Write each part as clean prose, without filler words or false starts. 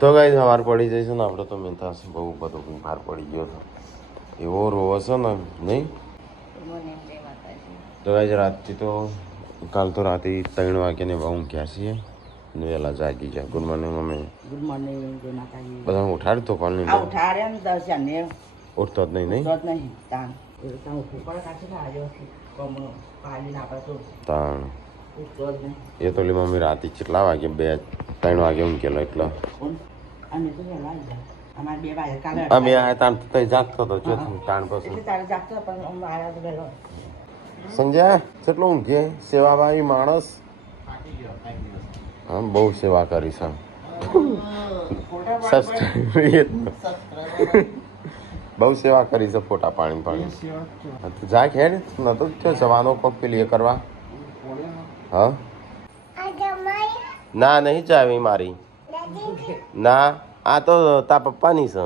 તો ગાઈસ સવાર પડી જઈશું ને આપણે તો મેં બહુ બધો બહાર પડી ગયો હતો એવો રોવો છે ને નહીં તો ગાઈસ રાતથી તો કાલ તો રાતે 3 વાગ્યાને ઊંઘ્યા છીએ વહેલા જાગી ગયા good morning mummy good morning જય માતાજી બધા ઉઠાડતો કોલ નહીં ઉઠાડ્યા ને દર્શનને ઉઠતો જ નહીં ઉઠતો જ નહીં તાણ ઉઠવું પડે કાચી ખાજો કમનો પાડીને આપણે તો તાણ ઉઠતો જ નહીં એ તો મમ્મી રાતે કેટલા વાગે 2-3 વાગે ઊંઘેલો એટલો અને તો વહેલા આવી જાય અમારે 2 વાગે કાલે અમે આ તાણ તો જાગતો હતો જો તાણ પછી એટલે તારે જાગતો પણ હું આવ્યા તો વહેલો સંજય કેટલો ઊંઘે સેવાભાવી માણસ હા બહુ સેવા કરી છે બહુ સેવા કરી છે ફોટા પાણી જા ખેડ નતો થયો જવાનો કોક પેલી એ કરવા હા ના નહીં ચાવી મારી ના આ તો તા પપ્પાની છે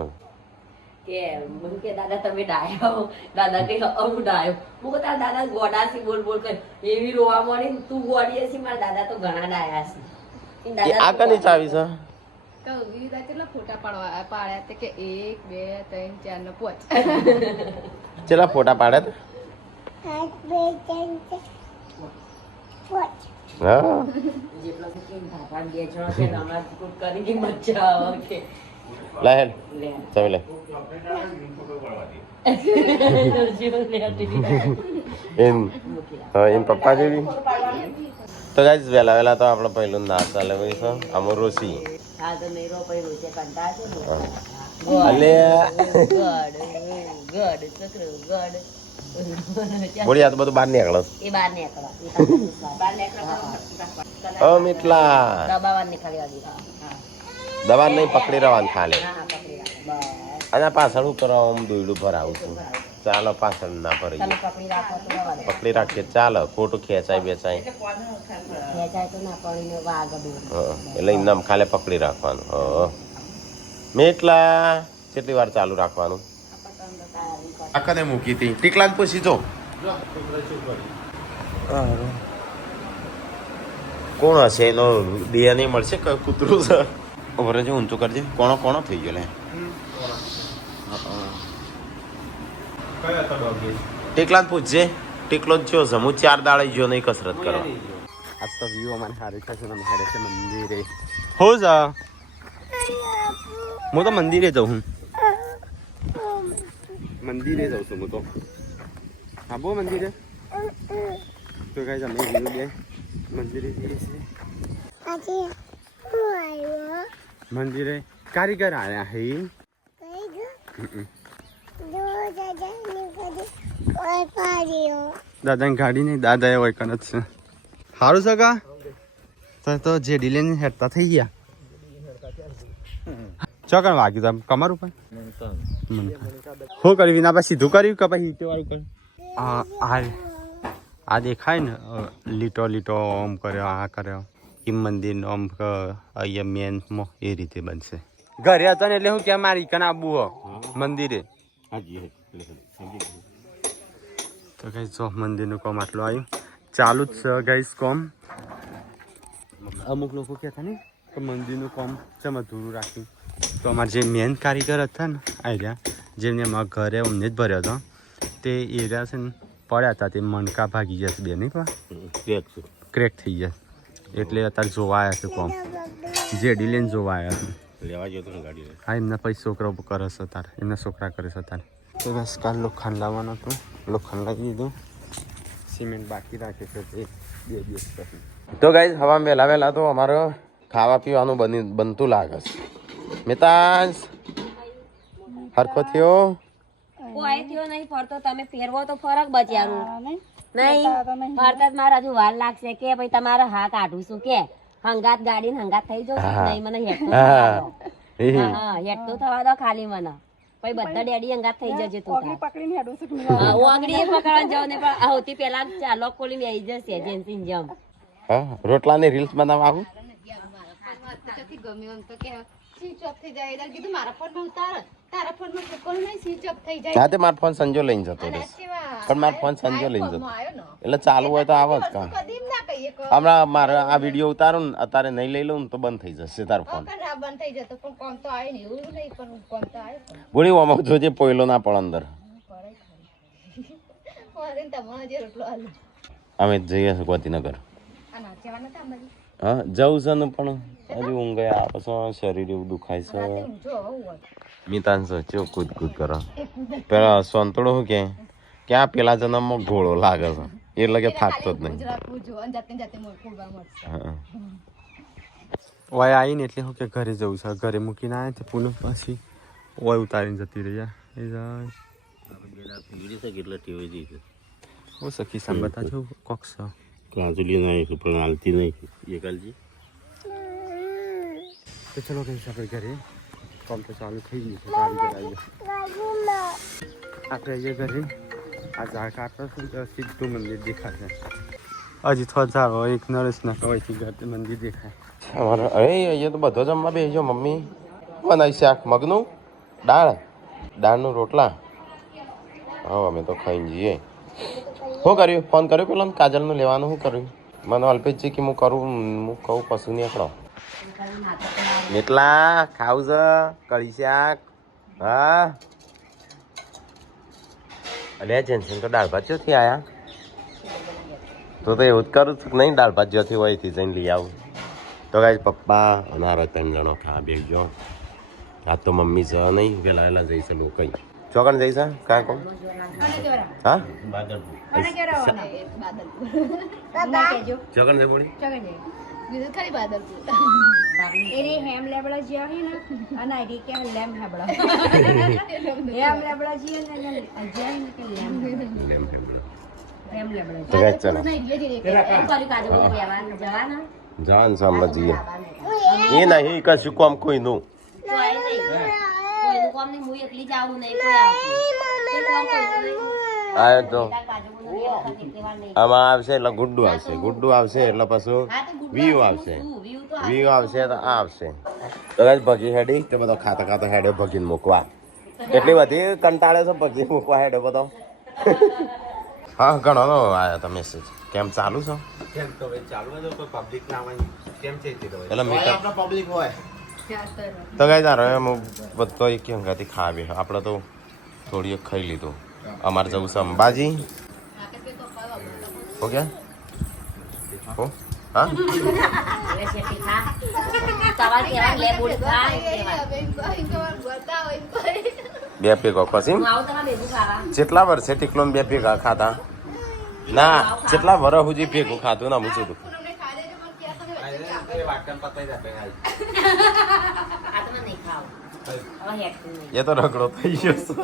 કે મને કે દાદા તમે ડાયો દાદા કે હું ડાયો હું તારા દાદા ગોડાસી બોલ બોલ કર એવી રોવા મળી તું ગોડી હશે મારા દાદા તો ઘણા ડાયા છે આ કની ચાવી છે વિવિધા કેટલા ફોટા પાડ્યા તે કે 1 2 3 4 ને 5 ચેલા ફોટા પાડ્યા હા જેટલો કે ભાપા બે જણો છે હમણાં કુક કરી કે મજા આવે કે લે હેડ ચાવી લે એમ પપ્પા જેવી તો ગાઈસ વહેલા તો આપણે પહેલું ના ચાલે ભાઈ છે અમર રોસી હા તો નહીં રો પૈરું છે કંટા છે અલે ગડ ચક્ર ગડ બોલી આ તો બધું બહાર નીકળે એ બહાર નીકળવા બહાર નીકળવા ઓ મિટલા દબાવવા નીકળી આવી દવા નહીં પકડી રહેવાનું ખાલી હા પકડી રાખ અને પાછળ ઉપર આમ દોયડું ભરાવું છું ચાલો પાછળ ના ભરી તમે પકડી રાખો તો રવા દે પકડી રાખીએ ચાલો ખોટું ખેંચાય બેચાય ખેંચાય તો ના પડીને વાગ દે એટલે ઇનામ ખાલી પકડી રાખવાનું મેટલા કેટલી વાર ચાલુ રાખવાનું આખને મૂકી હતી ટીકલા જ પૂછી જો કોણ હશે એનો દિયા નહીં મળશે કૂતરું છે ખબર છે ઊંચું કરજે કોણો થઈ ગયો લે ટીકલા જ પૂછજે ટીકલો જ જો હું 4 દાડે ગયો નહીં કસરત કરવા આ તો વ્યૂ અમારે સારી થશે ને હેડે છે મંદિરે હો જા હું તો મંદિરે જાઉં મંદિરે જાઉં છું હું તો હા બહુ મંદિરે તો કઈ અમે વ્યૂ બે મંદિરે જઈએ છીએ મંદિરે કારીગર આયા હે દાદાની ગાડી નહીં દાદા એ હોય કન જ છે સારું છે કા તો જે ડીલે હેડતા થઈ ગયા ચોકણ વાગ્યું તમે કમર ઉપર શું કર્યું વિના પછી સીધું કર્યું કે પછી ઈટે વાળું કર્યું આ દેખાય ને લીટો ઓમ કર્યો આ કર્યો એ મંદિર ઓમ અહીંયા મેન એ રીતે બનશે ઘરે હતો ને એટલે હું ક્યાં મારી કન આબુ હો મંદિરે તો કઈ જો મંદિરનું કામ આટલું આવ્યું ચાલુ જ છે ગાઈસ કોમ અમુક લોકો કહેતા ને કે મંદિરનું કામ ચમ અધૂરું રાખ્યું તો અમારા જે મેન કારીગર હતા ને આર્યા જેમને અમારા ઘરે અમને જ ભર્યો હતો તે એરિયા છે ને પડ્યા હતા તે મણકા ભાગી જશે બે નહીં ક્રેક થઈ જશે એટલે અત્યારે જોવા આવ્યા છે કોમ જે ડીલેન જોવા આવ્યા છે લેવા ગયો તો ગાડી હા એમના પછી છોકરા કરે છે તારે એમના છોકરા કરે છે તારે તો બસ કાલ લોખંડ લાવવાનું હતું લોખંડ લાવી દીધું સિમેન્ટ બાકી રાખે છે તે 2 દિવસ પછી તો ગાઈસ હવા વહેલા તો અમારે ખાવા પીવાનું બનતું લાગે છે મિતાંશ હરખો થયો કોઈ થયો નહીં ફરતો તમે ફેરવો તો ફરક બચ્યારું નહીં ફરતા જ મારા હજુ વાર લાગશે કે ભાઈ તમારે હા કાઢું છું કે હંગાત ગાડી હંગાત થઈ જશે નહીં મને હેઠું થવા દો ખાલી મને પછી બધા ડેડી હંગાત થઈ જજે તું ઓગળી પકડવા જાવ ને પણ આવતી પેલા ચાલો ખોલીને આવી જશે જેન્સીન જેમ રોટલાની રીલ્સ બનાવવા આવું અત્યારથી ગમ્યું એમ તો કે સ્વિચ ઓફ થઈ જાય એટલે કીધું મારા ફોનમાં ઉતાર તારા ફોનમાં છોકરો નહીં સ્વિચ ઓફ થઈ જાય હા તે મારો ફોન સંજો લઈને જતો અને રહેશે સેવા પણ મારો ફોન સંજો લઈને જતો આવ્યો ને એટલે ચાલુ હોય તો આવો જ કામ કદી એમ ના કહીએ કે હમણાં મારે આ વિડીયો ઉતારું ને અત્યારે નહીં લઈ લઉં ને તો બંધ થઈ જશે તારો ફોન આ બંધ થઈ જતો પણ કોમ તો આવે ને એવું નહીં પણ કોમ તો આવે બોલી ઓમાં જોજે પોયલો ના પડે અંદર પડે ખરી મારે તમારો જે રોટલો હાલ અમે જઈએ છીએ ગોતીનગર આ નાચવા નતા અમારી હા જવું છે ને પણ હજુ ઊંઘે આ પછી શરીર એવું દુખાય છે રાતે ઊંઘો આવું હોય મિતાન ચો કૂદ કૂદ કરો પેલા સંતોડો શું કે ક્યાં પેલા જન્મમાં ઘોડો લાગે છે એટલે કે થાકતો જ નહીં ગુજરાત જો અને જાતે જાતે મોર ફૂલવા મળશે હા ઓય આવીને એટલે શું કે ઘરે જવું છે ઘરે મૂકીને આવ્યા તે પૂનમ પાછી ઓય ઉતારીને જતી રહ્યા એ જાય હું સખી સંબતા છું કોક છે કાજુલી નહીં પણ હાલતી નહીં એકાલજી તો ચલો કઈ આપણે ઘરે કામ તો ચાલુ થઈ ગયું છે કારીગર આવી ગયો આપણે આવીએ ઘરે આ ઝાડ કાઢતો છું તો સીધું મંદિર દેખાશે હજી થોડા ઝાડ હોય એક નરેશના કવાયથી ઘર મંદિર દેખાય અમારે અરે અહીંયા તો બધો જમવા બેસજો મમ્મી બનાવી શાક મગનું દાળનું રોટલા હા અમે તો ખાઈને જઈએ શું કર્યું ફોન કર્યો પેલો કાજલનું લેવાનું શું કર્યું મને અલ્પેશજી કે હું કરું હું કહું પશુ નહીં આકડો એટલા ખાવું છે કઢી શાક હા અલ્યા જેન્સન તો દાળ ભાત ચોથી આયા તો એવું જ કરું છું નહીં દાળ ભાત જ્યોથી હોય થી જઈને લઈ આવું તો ગાય પપ્પા અને હારો 3 જણો ખા બેસજો આ તો મમ્મી છે નહીં પેલા વહેલા જઈશે લોકો ચોકણ જઈશે કાં કોણ હા ચોકણ જઈ બોલી બીજું ખાલી બાદલપુર એરે હેમ લેબડા જે આવે ને અને આઈડી કે લેમ હેબડા હેમ લેબડા જે ને અજય ને કે લેમ હેમ લેબડા તો ગાય ચલો જવાનું જવાના જવાન છે હમણાં જઈએ એ નહીં કશું કામ કોઈનું કોઈનું કામ નહીં હું એકલી જાઉં નહીં કોઈ આવતું આ તો આમાં આવશે એટલે ગુડ્ડુ આવશે એટલે પછી વ્યૂ આવશે તો આ આવશે તો ગાય ભગી હેડી તે બધો ખાતા હેડ્યો ભગીને મૂકવા એટલી બધી કંટાળે છે ભગી મૂકવા હેડ્યો બધો હા ઘણો આવ્યા હતા મેસેજ કેમ ચાલુ છો કેમ તો ચાલુ હોય તો પબ્લિક ના આવવાની કેમ છે એટલે મીટર પબ્લિક હોય તો ગાય તારો એમ બધો એક હંગાથી ખાવી આપણે તો થોડી એક ખાઈ લીધું અમારે જવું છે અંબાજી હો ગયા હો હા બે ભેગો પછી કેટલા વર્ષે ટીકલો બે ભેગા ખાતા ના કેટલા વર્ષ સુધી ભેગું ખાધું ના હું છું એ તો રગડો થઈ ગયો છે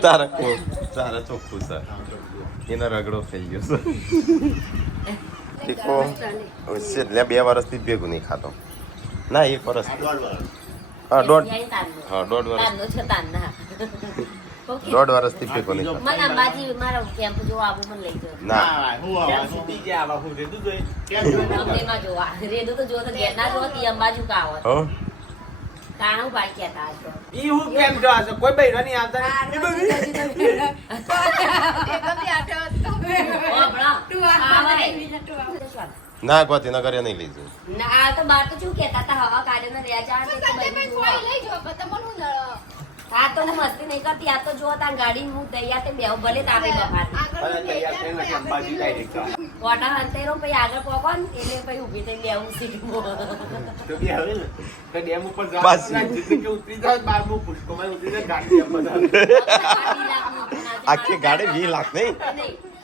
તારા ચોખ્ખું છે એનો રગડો થઈ ગયો છે ટીકો એટલે 2 વર્ષથી ભેગું નહીં ખાતો ના 1 વર્ષ હા દોઢ વર્ષથી ભેગું નહીં ખાતો ના હો કાણું ભાઈ કહેતા હતો ઈ હું કેમ જો આ કોઈ બૈરા નહીં આવતા ના ગોતીનગર નહીં લીધું ના તો બાર તો શું કહેતા હતા હવા કાઢે ને રહ્યા હા તો હું મસ્તી નહીં કરતી આ તો જો તાર ગાડી હું તૈયાર તે બેવ ભલે તારે કોટા અંતેરો પછી આગળ પોકો ને એટલે પછી ઊભી થઈ લેવું સીધું તો બી હવે ને તો ડેમ ઉપર જવાનું જીતી કે ઉતરી જાવ બારમું પુષ્કોમાં ઉતરી જાય ગાડી આખી ગાડી 20 લાખ નહીં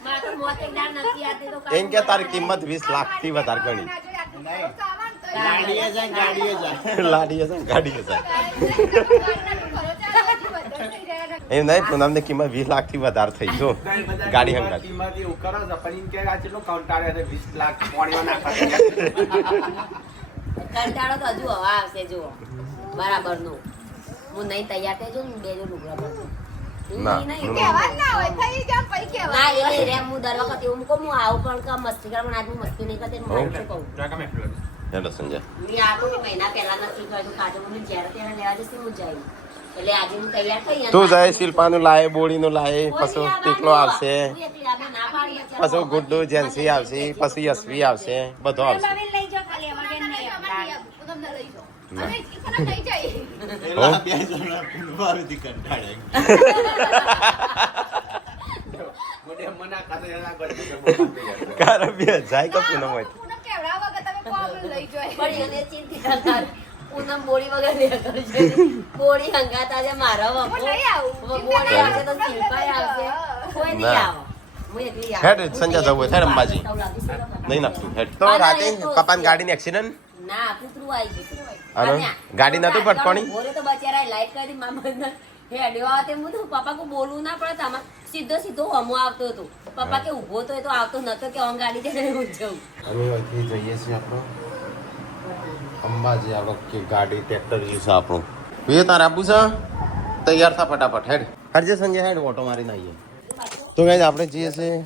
મારે તો મોત એક દાડ નથી આતી તો એમ કે તારી કિંમત 20 લાખ થી વધારે ગણી લાડીએ જાય એમ નહીં પૂનમની કિંમત 20 લાખ થી વધારે થઈ જો ગાડી હંગાત કિંમત એવું કરો છો પણ ઇન કે આ કેટલો કાઉન્ટારે 20 લાખ પોણીમાં નાખવા કંટાળો તો હજુ હવા આવશે જુઓ બરાબર નું હું નહીં તૈયાર થઈ જો બે જો લુગડા પડશે ના હું દર વખત એવું કહું હું આવું પણ મસ્તી કર પણ આજ હું મસ્તી નહીં કરતી મારું શું કહું હેલો સંજય મેં આપણને મહિના પહેલા નક્કી કર્યું કાજુ મને જ્યારે ત્યારે લેવા જશે હું જઈ એટલે આજે હું તૈયાર થઈ તું જાય શિલ્પાનું લાય બોડીનું લાય પછી ટીકલો આવશે પછી ગુડ્ડુ જેન્સી આવશે પછી યશવી આવશે બધો આવશે લઈ જાઓ ખાલી અમારે બેન નહીં આવતા. તમને લઈ જાઓ. ના. અને ખરા લઈ જાય. કારણ બે જાય કે પૂનમ હોય પૂનમ કેવડા વગર તમે કોમ લઈ જાય. પણ એને ચિંતા ના પૂનમ બોડી વગર લે કરશે બોડી હંગાત આજે મારા હું નહીં આવું. બોડી આવશે તો શિલ્પાઈ આવશે કોઈ નહીં ના. આવો હું એકલી આવું. હેડ સંજય જવું હોય થાય રંબાજી નહીં નાખતું હેડ તો રાતે પપ્પાની ગાડીની એક્સિડન્ટ ના કૂતરું આવી ગયું આનો ગાડી નતું પટકોણી બોરે તો બચારા લાઈટ કરી મામા હેડ્યો આવે હું તો પપ્પા કો બોલવું ના પડે તમારે સીધો સીધો હમો આવતો હતો પપ્પા કે ઊભો તો એ તો આવતો નતો કે આમ ગાડી જઈને હું જઉં અમે અહીંથી જઈએ છીએ આપણો અંબાજી આપણો કે ગાડી ટ્રેક્ટર જઈશું આપણું એ તારે આપવું છે તૈયાર થા ફટાફટ હેડ હરજે સંજય હેડ ઓટો મારીને આવીએ તો ગાઈઝ આપણે જઈએ છીએ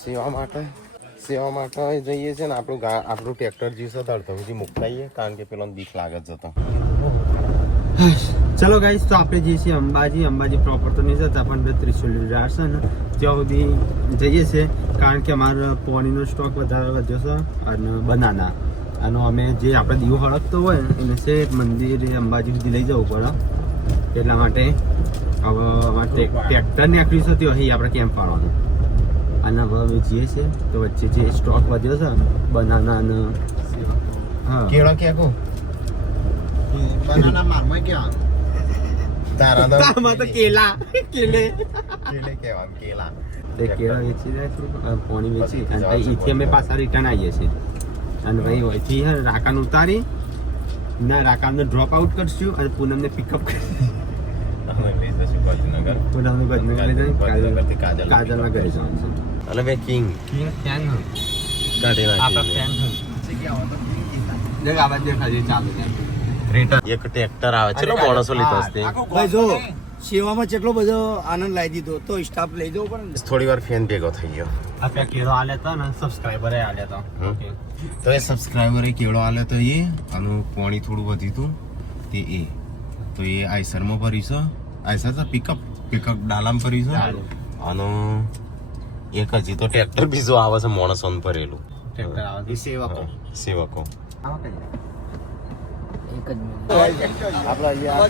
સેવા માટે જઈએ છીએ ને આપણું ટ્રેક્ટર જઈશું તો અડધો સુધી મુકાઈએ કારણ કે પેલો બીક લાગે જ જતો ચલો ગાઈસ તો આપણે જઈએ છીએ અંબાજી પ્રોપર તો નહીં જતા પણ ત્રિશુલ વિરાર છે ને ત્યાં સુધી જઈએ છીએ કારણ કે અમારો પોણીનો સ્ટોક વધારે વધ્યો છે અને બનાના અને અમે જે આપણે દીવો હળગતો હોય ને એને છે મંદિર અંબાજી સુધી લઈ જવું પડે એટલા માટે હવે અમારે ટ્રેક્ટર નીકળ્યું છે તો અહીં આપણે કેમ્પ પાડવાનું અને હવે અમે જઈએ છીએ તો વચ્ચે જે સ્ટોક વધ્યો છે બનાના અને હા કેળો કે કો બનાના મારમાં ક્યાં તારા તો આમાં તો કેલે કેલે કહેવાનું કેલા તે કેળા વેચી દઈશું પોણી વેચી અને પછી અહીંથી અમે પાછા રિટર્ન આવીએ છીએ અને ભાઈ અહીંથી હે રાકાને ઉતારી ના રાકાને ડ્રોપ આઉટ કરશું અને પૂનમને પિકઅપ કરશું પૂનમને ગજનગર લઈ જઈને કાજલના ઘરે જવાનું છે અને બે કિંગ ફેન કાઢી આપણા નાખી ફેન દેખ આવાજ દેખાય ચાલુ રિટર્ન એક ટ્રેક્ટર આવે ચલો માણસો લીધો હશે ભાઈ જો સેવામાં કેટલો બધો આનંદ લાવી દીધો તો સ્ટાફ લઈ જવો પડે ને થોડી વાર ફેન ભેગો થઈ ગયો આપણે કેળો આલ્યા હતા ને સબસ્ક્રાઇબરે આલ્યા હતા તો એ સબસ્ક્રાઇબરે કેળો આલે તો એ આનું પાણી થોડું વધ્યું હતું તે એ તો એ આઈસરમાં ભરીશું આઈસર તો પિકઅપ ડાલામાં ભરીશું આનો એક હજી તો ટ્રેક્ટર બીજું આવે છે માણસોને ભરેલું ટ્રેક્ટર આવે છે સેવકો આપણે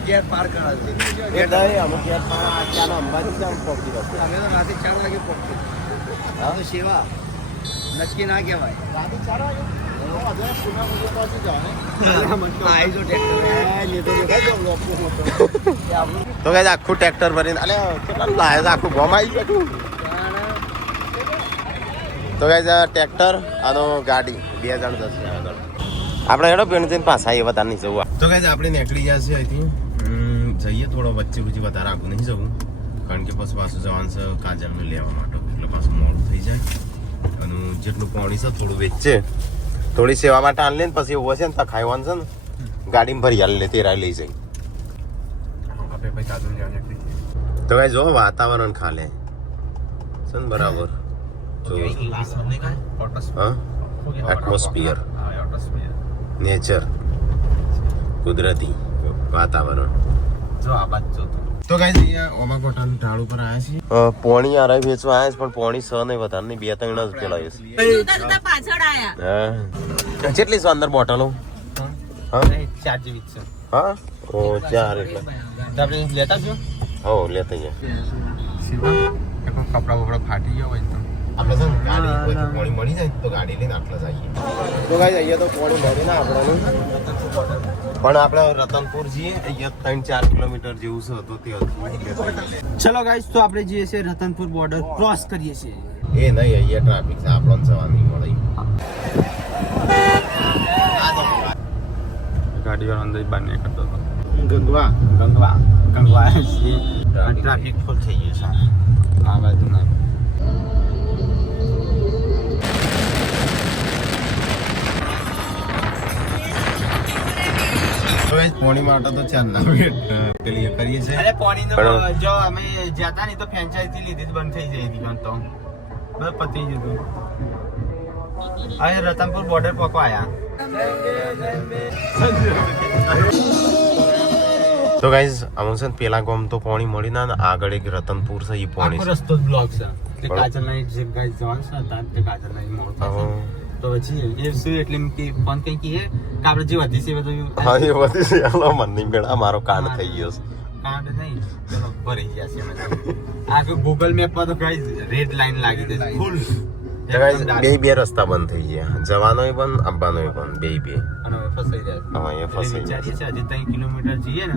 ગેર પાર કરાવે છે અમે તો રાતે 4 વાગે પહોંચી તો સેવા નક્કી ના કહેવાય રાતે 4 વાગે તો કઈ આખું ટ્રેક્ટર ભરીને અલે કેટલા લાવે છે આખું ગોમ આવી ગયું તો કઈ ટ્રેક્ટર અને ગાડી 2010 આગળ આપણે હેડો પેણ જઈને પાછા એ વધારે નહીં જવું તો કઈ આપણે નીકળી ગયા છે અહીંથી જઈએ થોડો વચ્ચે વધારે આગું નહીં જવું કારણ કે પછી પાછું જવાનું છે કાજલને લેવા માટે એટલે પાછું મોડું થઈ જાય અને જેટલું પાણી છે થોડું વેચશે થોડી સેવા માટે આણ લે ને પછી એવું હશે ને ત્યાં ખાવાનું છે ને ગાડીમાં ભરી હાલ લે તેરા લઈ જાય આપણે પછી કાજલ લેવા નીકળી તો કઈ જો વાતાવરણ ખાલે છે ને બરાબર હા એટમોસ્ફિયર નેચર કુદરતી વાતાવરણ જો આ બાજુ જોતો તો ગાઈસ અહીંયા ઓમાકોટાનું ઢાળ ઉપર આવ્યા છીએ પોણી આરે વેચવા આવ્યા છે પણ પોણી સ નહીં વધારે નહીં 2-3 જ પેલા છે પાછળ આયા હા કેટલી છે અંદર બોટલો હા 4 જેવી જ છે હા ઓ 4 એટલે તો આપણે લેતા છો હો લેતા જાય સીધા કપડા બપડા ફાટી ગયા હોય તો આપણે છે ને ગાડી કોઈ પોણી મળી જાય તો ગાડી લઈને આટલા જઈએ તો ગાઈસ અહીંયા તો પોણી મળે ને આપણને પણ આપણે રતનપુર જઈએ અહીંયા 3-4 કિલોમીટર જેવું છે તો તે ચલો ગાઈસ તો આપણે જઈએ છીએ રતનપુર બોર્ડર ક્રોસ કરીએ છીએ એ નહીં અહીંયા ટ્રાફિક છે આપણને જવા નહીં મળે ગાડી વાળો અંદર બહાર નહીં કરતો હતો ગંગવા ટ્રાફિક ફૂલ થઈ ગયું છે આ બાજુ ના પોણી માટે તો ચાલ ના પેલી કરીએ છે અરે પાણીનો જો અમે જતા નહીં તો ફ્રેન્ચાઇઝી લીધી બંધ થઈ જાય હતી તો બસ પતી જતું હવે રતનપુર બોર્ડર પકો આયા તો ગાઈઝ અમુક છે ને પેલા ગામ તો પાણી મળી ના ને આગળ એક રતનપુર છે એ પાણી આખો રસ્તો જ બ્લોક છે તે કાજલના જે ગાય જવાન છે હતા તે કાજલના મોડ પાસે તો પછી એ શું એટલે એમ કે ફોન કઈ કે આપણે જે વધી છે બધું હા એ બધી છે હાલો મન નહીં બેડા મારો કાન થઈ ગયો છે કાર્ડ નહીં ચલો ભરી ગયા છે આ ગૂગલ મેપમાં તો ગાઈઝ રેડ લાઈન લાગી દે ફૂલ બે રસ્તા બંધ થઈ ગયા જવાનોય બંધ આવવાનોય બંધ બે અને હવે ફસાઈ જાય હા એ ફસાઈ વિચારીએ છે હજી 3 કિલોમીટર જઈએ ને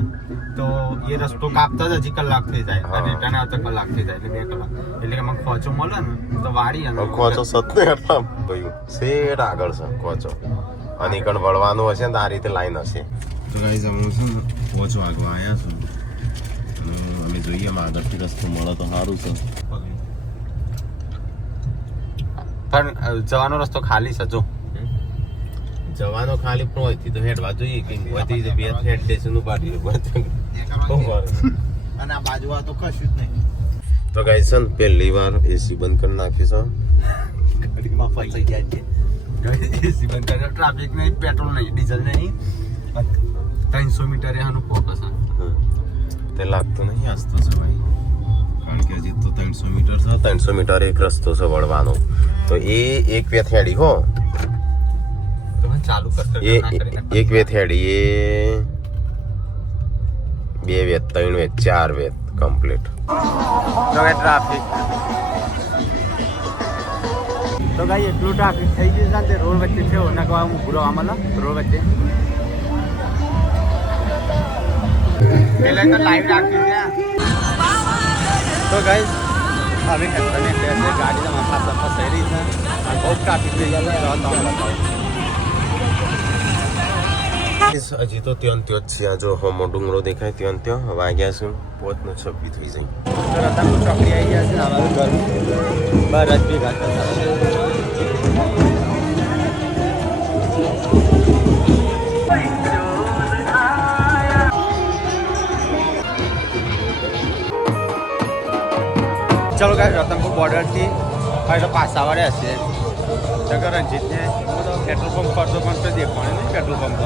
તો એ રસ્તો કાપતા જ હજી કલાક થઈ જાય અને રિટર્ન આવતા કલાક થઈ જાય એટલે 2 કલાક એટલે કે મને ખોચો મળે ને તો વાડી અને કોચો સત્ય એટલા ભાઈ શેર આગળ છે કોચો અને કણ વળવાનું હશે ને તો આ રીતે લાઈન હશે તો ગાઈઝ હું છે ને કોચ વાગવા આવ્યા છું અમે જોઈએ આગળથી રસ્તો મળે તો સારું છે પણ જવાનો રસ્તો ખાલી છે જો જવાનો ખાલી પણ હોયથી તો હેડવા જોઈએ કે હોયથી બે હેડ સ્ટેશન ઉપાડી અને આ બાજુ આ તો કશું જ નહીં. તો ગાઈઝ છે ને પહેલી વાર એસી બંધ કરી નાખી છે ગાડીમાં ફસાઈ ગયા છે એસી બંધ કરે ટ્રાફિક નહીં પેટ્રોલ નહીં ડીઝલ નહીં 300 મીટરે આનું ફોકસ તે લાગતું નહીં આસ્તો છે ભાઈ કારણ કે હજી તો 300 મીટર છે 300 મીટર એક રસ્તો છે વળવાનો તો એ એક વેથેડી હો તો ચાલુ કરતા એ એક વેથેડી એ બે વેત 3 વેત 4 વેત કમ્પ્લીટ તો કે ટ્રાફિક તો ગાઈ એટલું ટ્રાફિક થઈ ગયું છે ને રોડ વચ્ચે છે ઓના કવા હું ભૂલો આમલા રોડ વચ્ચે પેલા તો લાઈવ રાખી છે તો ગાઈ હવે કને છે ગાડી તો માથા પર ફસાઈ રહી છે અને બહુ ટ્રાફિક થઈ ગયો છે હજી તો ત્યાં જ છે આ જો હોમો ડુંગરો દેખાય ત્યાં વાગ્યા છે 5:26 થઈ જાય તો રતનપુર ચોકડી આવી ગયા છે અમારું ઘર બહાર જ ભેગા થતા ચલો ગાય રતનપુર બોર્ડરથી હવે તો પાછા વળે હશે જગર રંજીતને પેટ્રોલ પંપ પર તો પણ તો દેખવાનું નહીં પેટ્રોલ પંપ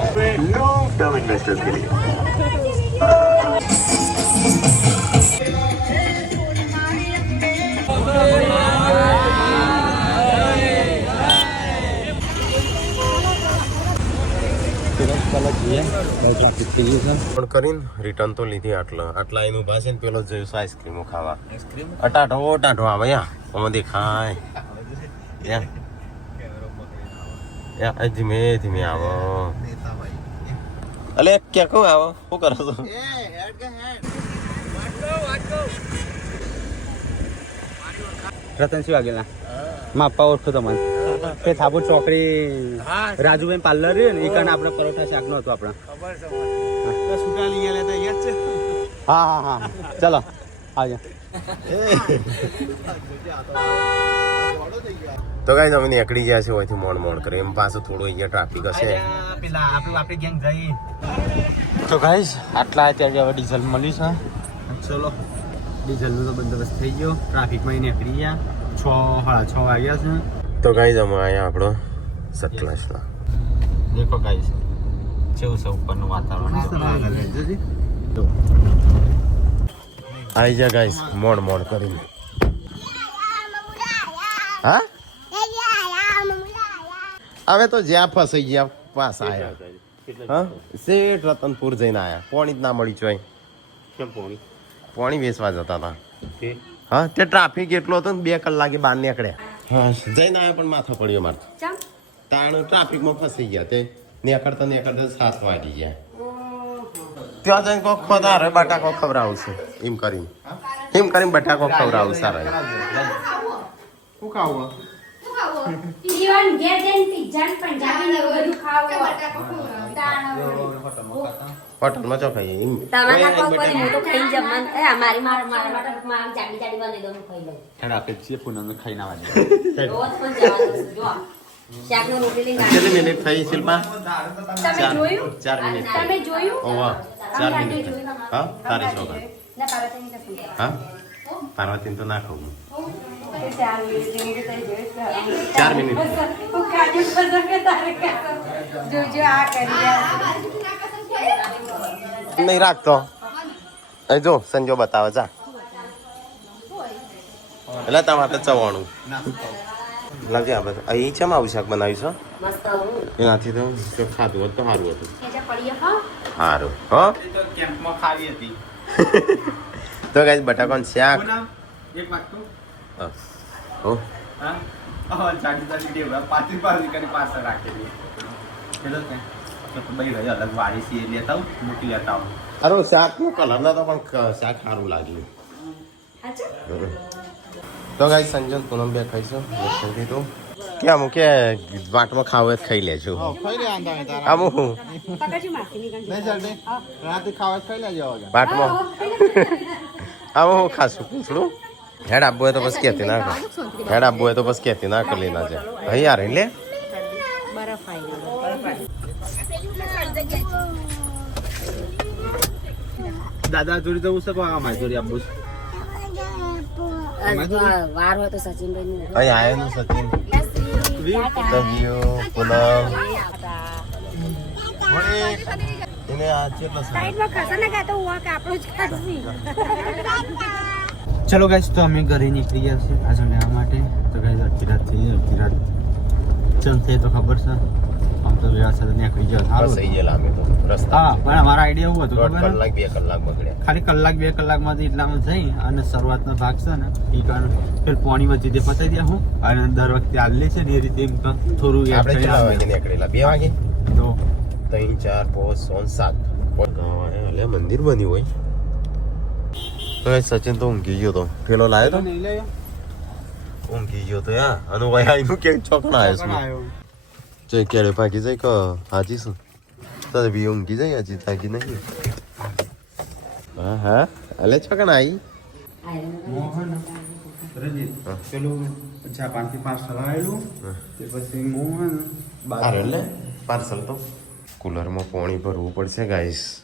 પણ કરીને રિટર્ન તો લીધી આટલા એનું ઉભા છે ને પેલો જોયું છે આઈસ્ક્રીમો ખાવા અટાટો આવે યા આમાં દેખાય યા ધીમે ધીમે આવો અલે ક્યાં કહું આવો શું કરો છો રતન શું વાગેલા માપા ઓળખો તમારે તે થાપુ ચોકડી રાજુભાઈ પાર્લર રહ્યું ને એ કારણ આપણે પરોઠા શાક નો હતો આપણે હા ચલો આવજો તો ગાઈસ અમે નીકળી ગયા છે ઓયથી મોડ કરે એમ પાછું થોડું અહીંયા ટ્રાફિક હશે પેલા આપણી ગેંગ જઈ તો ગાઈસ આટલા અત્યારે હવે ડીઝલ મળ્યું છે ચલો ડીઝલનો તો બંદોબસ્ત થઈ ગયો ટ્રાફિકમાં નીકળી ગયા 6:30 વાગ્યા છે તો ગાઈસ અમે અહીંયા આપણો સતલાસમાં દેખો ગાઈસ કેવું છે ઉપરનું વાતાવરણ આવી જા ગાઈસ મોડ કરીને હા હવે તો જ્યાં ફસાઈ ગયા પાછા આવ્યા હા શેઠ રતનપુર જઈને આવ્યા પોણી જ ના મળી ચોય કેમ પોણી વેચવા જતા હતા હા તે ટ્રાફિક એટલો હતો ને 2 કલાકે બહાર નીકળ્યા હા જઈને આવ્યા પણ માથા પડ્યો મારે તાણ ટ્રાફિકમાં ફસાઈ ગયા તે નીકળતા 7 વાગી ગયા ત્યાં જઈને કોક ખોદારે બટાકો ખવડાવું છું એમ કરીને બટાકો ખવડાવું સારા શું ખાવું ઈવન ઘેર જઈને પિઝા ને પંજાબી ને બધું ખાવું હોટલમાં ચો ખાઈએ એમ તમારા કોઈ કોઈ મોટો ખાઈ જમવાનું એ મારી જાડી બની દઉં ખાઈ લઉં આપણે છીએ પૂનમ ખાઈ ના વાગે રોજ પણ જવાનું જો શાકનો રોટલી લઈને કેટલી મિનિટ થઈ શિલ્પા તમે જોયું 4 મિનિટ તમે જોયું ઓવા 4 મિનિટ હા તારી છોકરા ના પાર્વતીની કસમ હા પાર્વતીને તો ના ખાવું 4 મિનિટ જોજો આ કરી રહ્યા નહીં રાખતો અહીં જો સંજો બતાવે જા એટલે તમારે ચવાણું લાવજે આપણે અહીં છે આવું શાક બનાવ્યું મસ્ત છે એનાથી તો જો ખાધું હોત તો સારું હતું પડીએ હા સારું હો કેમ્પમાં ખાવી હતી તો ગાઈસ બટાકાનું શાક એક વાગતું હો હા જાડી જાડી દેવા પાછી કરી પાછળ રાખેલી ચલો કે ભાઈ ભાઈ અલગ વાળી સી લેતા આવું મૂકી લેતા આવું અરે શાકનો કલર નતો પણ શાક સારું લાગ્યું તો ગાઈસ સંજન પૂનમ બે ખાઈશું કીધું કે અમુક કે વાટમાં ખાવ જ ખાઈ લેજો અમુક નહીં ચાલતી રાતે ખાવા ખાઈ લેજો વાટમાં અમુક ખાશું પૂછડું હેડ આપવું હોય તો બસ કહેતી ના કર હેડ આપવું હોય તો બસ કહેતી ના કરી લેના છે અહીં યાર લે બરફ આવી દાદા જોડી જવું છે પણ અમારી જોડી આપવું વાર હોય તો સચિનભાઈ અહીં આવેલું સચિન પૂનમ એને આ કેટલો સાઈડમાં ખસે ને કાતો હુઆ કે આપણો જ ખાસી ચલો ગાઈસ તો અમે ઘરે નીકળી ગયા છીએ આ લેવા માટે તો ગાઈસ અડધી રાત થઈ ચલ થઈ તો ખબર છે આમ તો વ્યવસ્થા નીકળી જાય સારું થઈ ગયેલા અમે તો રસ્તા હા પણ અમારા આઈડિયા એવું હતું ખબર કલાક 2 કલાક બગડ્યા ખાલી કલાક 2 કલાકમાંથી એટલામાં જઈ અને શરૂઆતનો ભાગ છે ને એ કારણ પેલું પાણી વચ્ચે તે પતાવી દે હું અને દર વખતે આલે છે ને એ રીતે એમ તો થોડું આપણે કેટલા વાગે નીકળેલા 2 વાગે તો 3 4 5 6 7 એટલે મંદિર બન્યું હોય તો એ સચિન તો ઊંઘી ગયો તો પેલો લાયો તો નહીં લે ઊંઘી ગયો તો યા અને ભાઈ આઈનું કે ચોકણા આવ્યો છે જે કેળે ભાગી જાય કે હાજી શું તો બી ઊંઘી જાય હજી થાકી નહીં હા હા અલે ચોકણા આવી મોહન રજીત પેલું 5 થી 5 ચલાવેલું તે પછી મોહન અરે લે પાર્સલ તો કુલરમાં પાણી ભરવું પડશે ગાઈસ